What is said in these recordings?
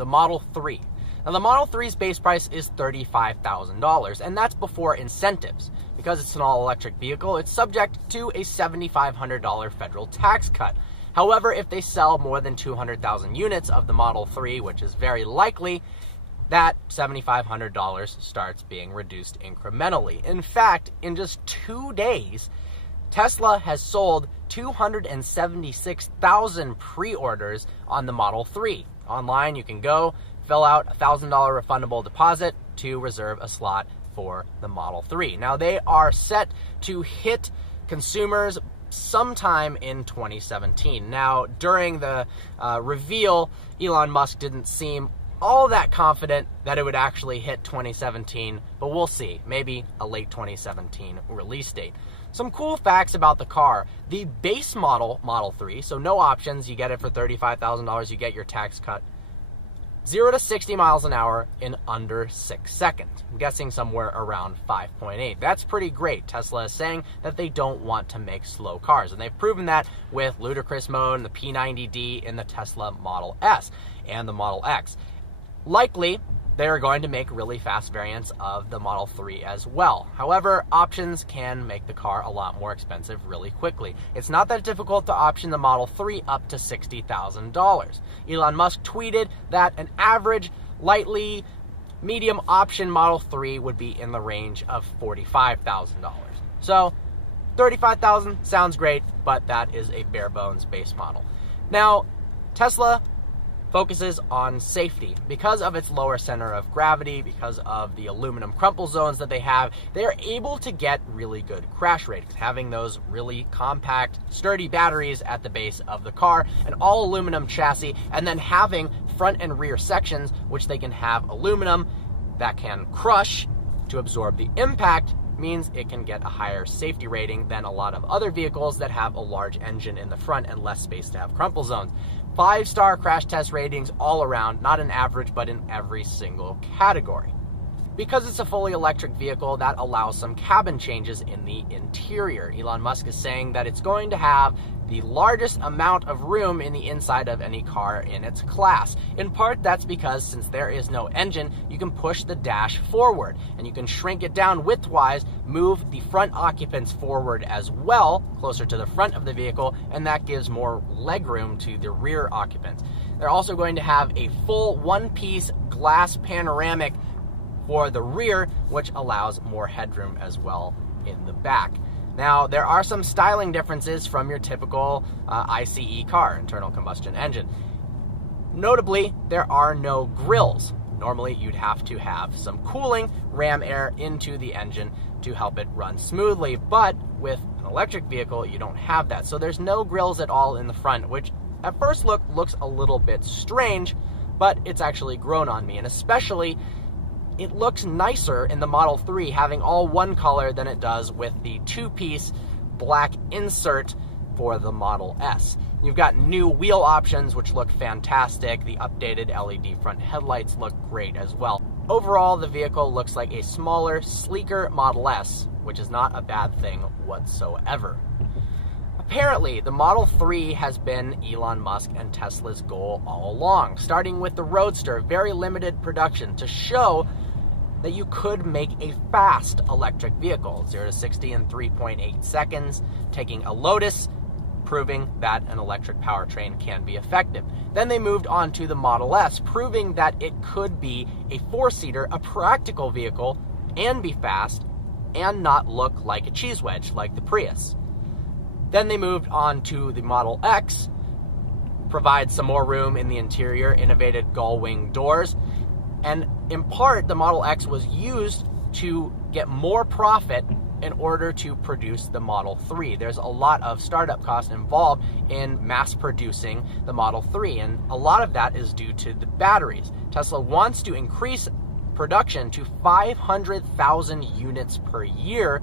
the Model 3. Now, the Model 3's base price is $35,000, and that's before incentives. Because it's an all-electric vehicle, it's subject to a $7,500 federal tax cut. However, if they sell more than 200,000 units of the Model 3, which is very likely, that $7,500 starts being reduced incrementally. In fact, in just 2 days, Tesla has sold 276,000 pre-orders on the Model 3. Online, you can go fill out a $1,000 refundable deposit to reserve a slot for the Model 3. Now, they are set to hit consumers sometime in 2017. Now, during the reveal, Elon Musk didn't seem all that confident that it would actually hit 2017, but we'll see. Maybe a late 2017 release date. Some cool facts about the car. The base model, Model 3, so no options, you get it for $35,000, you get your tax cut. 0 to 60 miles an hour in under 6 seconds. I'm guessing somewhere around 5.8. That's pretty great. Tesla is saying that they don't want to make slow cars, and they've proven that with ludicrous mode and the P90D in the Tesla Model S and the Model X. Likely, they are going to make really fast variants of the Model 3 as well. However, options can make the car a lot more expensive really quickly. It's not that difficult to option the Model 3 up to $60,000. Elon Musk tweeted that an average, lightly medium option Model 3 would be in the range of $45,000. So, $35,000 sounds great, but that is a bare bones base model. Now, Tesla focuses on safety. Because of its lower center of gravity, because of the aluminum crumple zones that they have, they are able to get really good crash rates, having those really compact, sturdy batteries at the base of the car, an all aluminum chassis, and then having front and rear sections, which they can have aluminum that can crush to absorb the impact, means it can get a higher safety rating than a lot of other vehicles that have a large engine in the front and less space to have crumple zones. 5-star crash test ratings all around, not an average, but in every single category. Because it's a fully electric vehicle, that allows some cabin changes in the interior. Elon Musk is saying that it's going to have the largest amount of room in the inside of any car in its class. In part, that's because since there is no engine, you can push the dash forward, and you can shrink it down widthwise, move the front occupants forward as well, closer to the front of the vehicle, and that gives more legroom to the rear occupants. They're also going to have a full one-piece glass panoramic for the rear, which allows more headroom as well in the back. Now, there are some styling differences from your typical ICE car, internal combustion engine. Notably, there are no grills. Normally, you'd have to have some cooling, ram air into the engine to help it run smoothly, but with an electric vehicle, you don't have that. So there's no grills at all in the front, which at first look looks a little bit strange, but it's actually grown on me, and especially it looks nicer in the Model 3 having all one color than it does with the two-piece black insert for the Model S. You've got new wheel options, which look fantastic. The updated LED front headlights look great as well. Overall, the vehicle looks like a smaller, sleeker Model S, which is not a bad thing whatsoever. Apparently, the Model 3 has been Elon Musk and Tesla's goal all along, starting with the Roadster, very limited production, to show that you could make a fast electric vehicle, 0 to 60 in 3.8 seconds, taking a Lotus, proving that an electric powertrain can be effective. Then they moved on to the Model S, proving that it could be a 4-seater, a practical vehicle, and be fast, and not look like a cheese wedge like the Prius. Then they moved on to the Model X, provide some more room in the interior, innovated gull-wing doors, and in part, the Model X was used to get more profit in order to produce the Model 3. There's a lot of startup costs involved in mass producing the Model 3, and a lot of that is due to the batteries. Tesla wants to increase production to 500,000 units per year,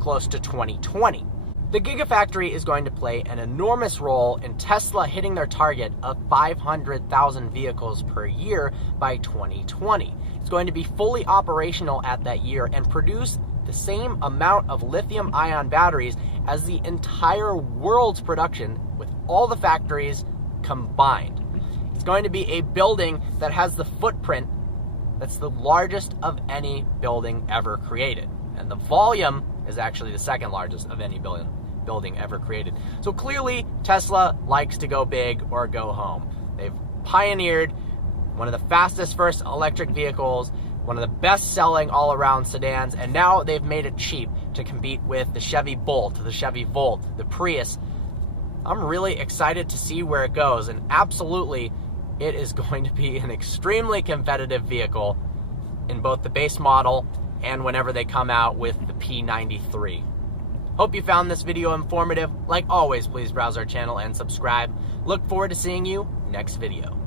close to 2020. The Gigafactory is going to play an enormous role in Tesla hitting their target of 500,000 vehicles per year by 2020. It's going to be fully operational at that year and produce the same amount of lithium-ion batteries as the entire world's production with all the factories combined. It's It's going to be a building that has the footprint that's the largest of any building ever created. And the volume is actually the second largest of any building ever created. So clearly, Tesla likes to go big or go home. They've pioneered one of the fastest first electric vehicles, one of the best-selling all-around sedans, and now they've made it cheap to compete with the Chevy Bolt, the Chevy Volt, the Prius. I'm really excited to see where it goes, and absolutely, it is going to be an extremely competitive vehicle in both the base model and whenever they come out with the P93. Hope you found this video informative. Like always, please browse our channel and subscribe. Look forward to seeing you next video.